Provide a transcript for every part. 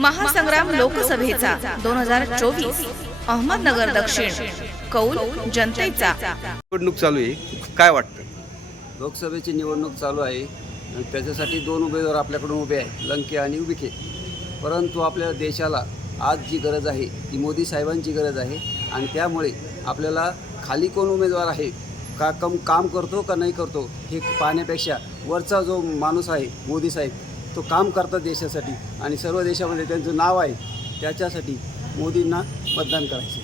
महासंग्राम लोकसभेचा दोन हजार चोवीस अहमदनगर दक्षिण कौल जनतेचा. निवडणूक चालू आहे. काय वाटतं? लोकसभेची निवडणूक चालू आहे. आणि त्याच्यासाठी दोन उमेदवार आपल्याकडून उभे आहेत लंके आणि विखे परंतु आपल्या देशाला आज जी गरज आहे ती मोदी साहेबांची गरज आहे. आणि त्यामुळे आपल्याला खाली कोण उमेदवार आहे का कम काम करतो का नाही करतो हे पाहण्यापेक्षा वरचा जो माणूस आहे मोदी साहेब तो काम करतात देशासाठी आणि सर्व देशामध्ये त्यांचं नाव आहे त्याच्यासाठी मोदींना मतदान करायचे.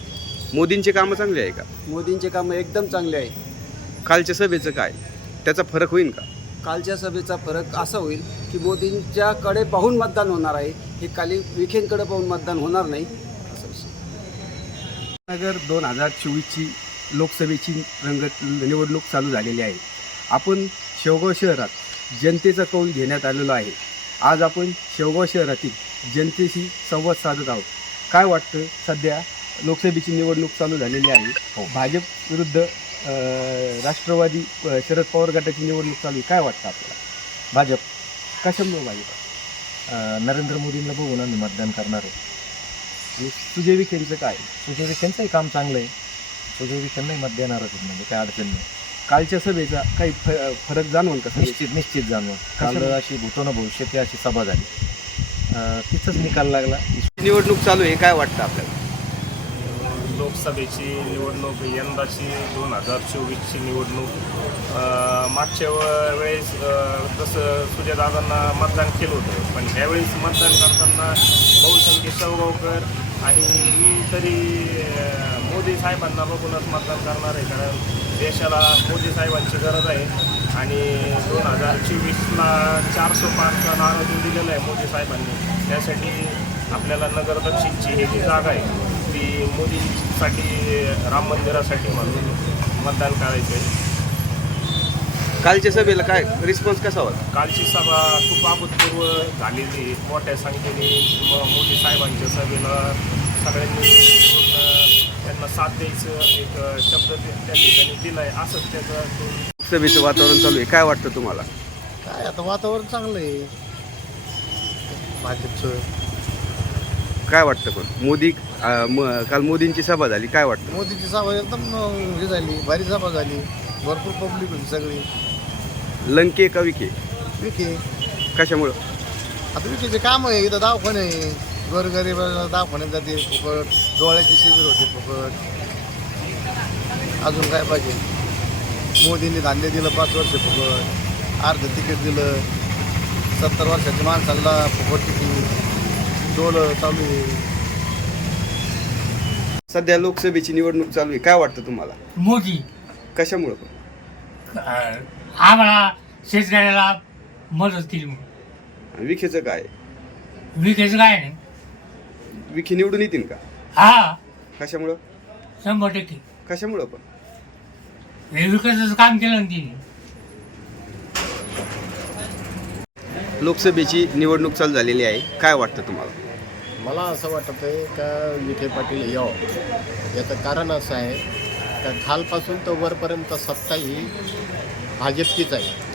मोदींचे कामं चांगले आहे का? मोदींचे कामं एकदम चांगले आहे. कालच्या सभेचं काय? त्याचा फरक होईल का? कालच्या सभेचा फरक असा होईल की मोदींच्याकडे पाहून मतदान होणार आहे हे खाली विखेंकडे पाहून मतदान होणार नाही असा विषय. नगर दोन हजार चोवीसची लोकसभेची रंगत निवडणूक चालू झालेली आहे. आपण शेवगाव शहरात जनतेचा कौल घेण्यात आलेलो आहे. आज आपण शेवगाव शहरातील जनतेशी संवाद साधत आहोत. काय वाटतं? सध्या लोकसभेची निवडणूक चालू झालेली आहे. भाजप विरुद्ध अं, राष्ट्रवादी अं, शरद पवार गटाची निवडणूक चालू आहे. काय वाटतं आपल्याला? भाजप. कशामुळे भाजप? अ, नरेंद्र मोदींना बघून आम्ही मतदान करणार आहे. आणि सुजय विखेंचं काय? सुजय विखेंचंही काम चांगलं आहे. सुजय विखेंनाही मत देणारच आहेत म्हणजे काय अडचण नाही. कालच्या सभेचा काही फ- फरक जाणवून का सभेत? निश्चित निश्चित जाणवं काल कशामुळे? अशी भूतोन भविष्याची अशी सभा झाली अ, तिथंच निकाल लागला निवडणूक चालू आहे काय वाटतं आपल्याला लोकसभेची निवडणूक यंदाची दोन हजार चोवीसची निवडणूक अ, मागच्या व- वेळेस अ, जसं सूर्यदादांना मतदान केलं होतं पण ह्यावेळेस मतदान करताना बहुसंख्य शेवगावकर आणि मी तरी अ, मोदी साहेबांना बघूनच मतदान करणार आहे कारण देशाला मोदी साहेबांची गरज आहे. आणि दोन हजार चोवीसला चारशे पाचचा नारा जो दिलेला आहे मोदी साहेबांनी. त्यासाठी आपल्याला नगर दक्षिणची ही जी जागा आहे ती मोदींसाठी राम मंदिरासाठी म्हणून मतदान करायचं आहे. कालच्या सभेला काय रिस्पॉन्स कसा होता? कालची सभा खूप अभूतपूर्व झालेली मोठ्या संख्येने मोदी साहेबांच्या सभेला सगळ्यांनी त्यांना साथ द्यायचं एक शब्द त्या ठिकाणी दिला आहे असंच त्याचं सभेचं वातावरण चालू आहे. काय वाटतं तुम्हाला? काय आता वातावरण चांगलं आहे. भाजपचं. काय वाटतं पण? मोदी अं, म- काल मोदींची सभा झाली. काय वाटतं? मोदीची सभा एकदम अं, हे झाली. भारी सभा झाली. भरपूर पब्लिक होती सगळी. लंके का विखे? विखे. कशामुळं? आता विखेचे काम आहे. इथं दवाखाने आहे. गोरगरीब दवाखान्यात जाते फुकट डोळ्याचे शिबिर होते फुकट. अजून काय पाहिजे? मोदींनी धान्य दिलं पाच वर्ष फुकट. अर्ध तिकीट दिलं. सत्तर वर्षाच्या माणसाला फुकट तिकीट डोळं चालू आहे. सध्या लोकसभेची निवडणूक चालू आहे. काय वाटतं तुम्हाला? मोदी. कशामुळं? पण आम्हाला शेतकऱ्याला मदत केली म्हणून. आणि विखेचं काय? विकायचं काय नाही. विखे निवडून येतील का? हा. कशामुळं? शंभर टक्के. कशामुळं पण? हे विकासाचं काम केलं ना तिने. लोकसभेची निवडणूक चालू झालेली आहे. काय वाटतं तुम्हाला? मला असं वाटत आहे का विखे पाटील यावं. याचं कारण असं आहे का खालपासून तर वरपर्यंत सत्ता ही भाजपचीच आहे.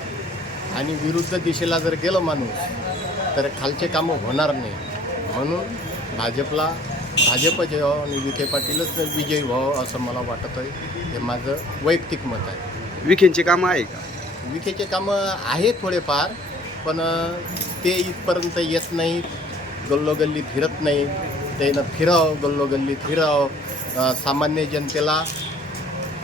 आणि विरुद्ध दिशेला जर गेलं माणूस तर खालचे कामं होणार नाही. म्हणून भाजपला भाजपच यावं आणि विखे पाटीलच विजयी व्हावं असं मला वाटत आहे. हे माझं वैयक्तिक मत आहे. विखेंची कामं आहे का? विखेचे कामं आहेत थोडेफार पण ते इथपर्यंत येत नाहीत गल्लोगल्ली फिरत नाही. त्यानं फिरावं गल्लोगल्ली फिरावं. अं, सामान्य जनतेला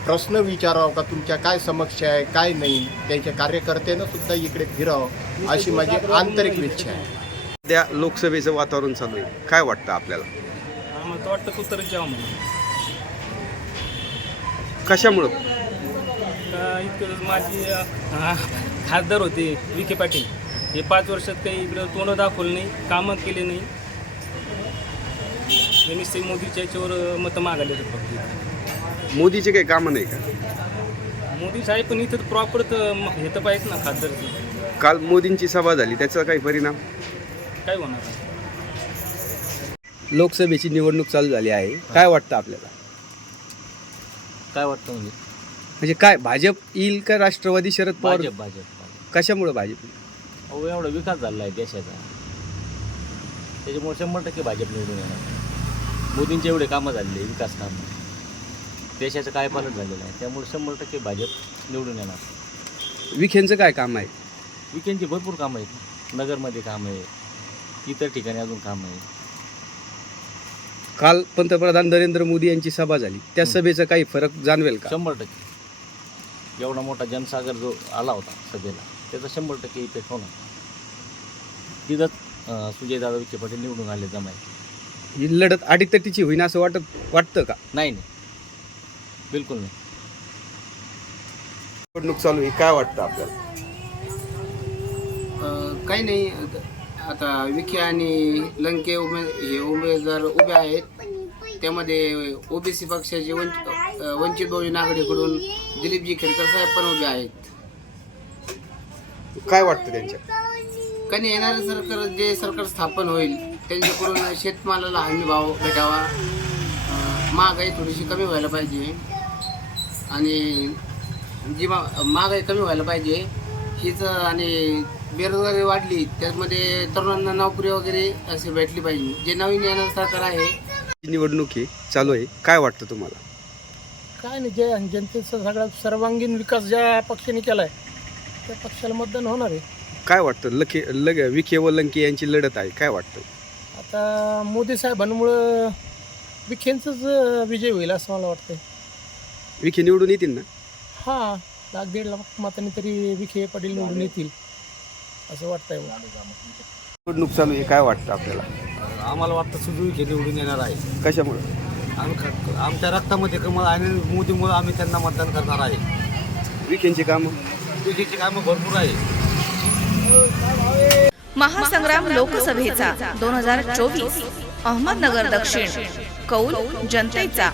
प्रश्न विचारावं का तुमच्या काय समस्या आहे काय नाही. त्यांच्या कार्यकर्त्यानं सुद्धा इकडे फिरावं. अशी माझी आंतरिक इच्छा आहे. सध्या लोकसभेचं वातावरण चालू आहे. काय वाटतं आपल्याला? आम्हाला तर वाटतं जावं म्हणून. कशामुळं? इतकं माझी खासदार होते विखे पाटील. हे पाच वर्षात काही इकडं तोंड दाखवलं नाही कामं केले नाही. हे नुसते मोदीच्या याच्यावर मतं मागायला येतात फक्त मोदीचे काही कामं नाही का? मोदी साहेब पण इथं प्रॉपर तर म- हे तर पाहिजेत ना खासदारचं काल मोदींची सभा झाली त्याचा काही परिणाम? काय होणार? लोकसभेची निवडणूक चालू झाली आहे. काय वाटतं आपल्याला? काय वाटतं म्हणजे? म्हणजे काय भाजप येईल का राष्ट्रवादी शरद पवार? भाजप भाजप भाजप. कशामुळं भाजप अहो एवढा विकास झाला आहे देशाचा. त्याच्यामुळे शंभर टक्के भाजप निवडून येणार. मोदींचे एवढे कामं झालेले विकास कामं. देशाचं काय पालट झालेलं आहे त्यामुळे शंभर टक्के भाजप निवडून येणार. विखेंचं काय काम आहे? विकेंडची भरपूर कामं आहेत. नगरमध्ये कामं आहे. इतर ठिकाणी अजून कामं आहे. काल पंतप्रधान नरेंद्र मोदी यांची सभा झाली. त्या. सभेचा काही फरक जाणवेल का? शंभर टक्के. एवढा मोठा जनसागर जो आला होता सभेला त्याचा शंभर टक्के इफेक्ट होणार. तिथंच अं, सुजयदादा विखे पाटील निवडून आले जमाय ही लढत अडीतटीची होईन असं वाटत वाटतं का? नाही नाही. बिलकुल नाही. निवडणूक चालू आहे काय वाटतं आपल्याला? काही नाही. आता विखे आणि लंके उमे हे उमेदवार उभे आहेत. त्यामध्ये ओबीसी पक्षाचे वंच वंचित बहुजन आघाडीकडून दिलीपजी खेडकर साहेब पण उभे आहेत. काय वाटतं त्यांच्या? काही येणारे सरकार जे सरकार स्थापन होईल त्यांच्याकडून शेतमालाला हमी भाव भेटावा. अ, महागाई थोडीशी कमी व्हायला पाहिजे. आणि जी मा महागाई कमी व्हायला पाहिजे हीच आणि बेरोजगारी वाढली त्यामध्ये तरुणांना नोकरी वगैरे असे भेटली पाहिजे. जे नवीन येणारं सरकार आहे. निवडणूक चालू आहे. काय वाटतं तुम्हाला? काय नाही जे जनतेचा सगळ्यात सर्वांगीण विकास ज्या पक्षाने केला आहे त्या पक्षाला मतदान होणार आहे. काय वाटतं? लखे लग विखे व लंके यांची लढत आहे. काय वाटतं? आता मोदी साहेबांमुळं विखेंचंच विजय होईल असं मला वाटतं विखे निवडून येतील ना? हां लाख दीड लाख मतांनी तरी विखे पाटील निवडून येतील. असं वाटतंय निवडणूक चालू आहे काय वाटतं आपल्याला? आम्हाला वाटतं सुजू विखे निवडून येणार आहे. कशामुळे? आम्ही ख- आमच्या रक्तामध्ये कमळ आणि मोदीमुळे आम्ही त्यांना मतदान करणार आहे. विखेंची कामं? विखेची कामं भरपूर आहे. महासंग्राम लोकसभेचा दोन हजार चोवीस अहमदनगर दक्षिण कौल जनतेचा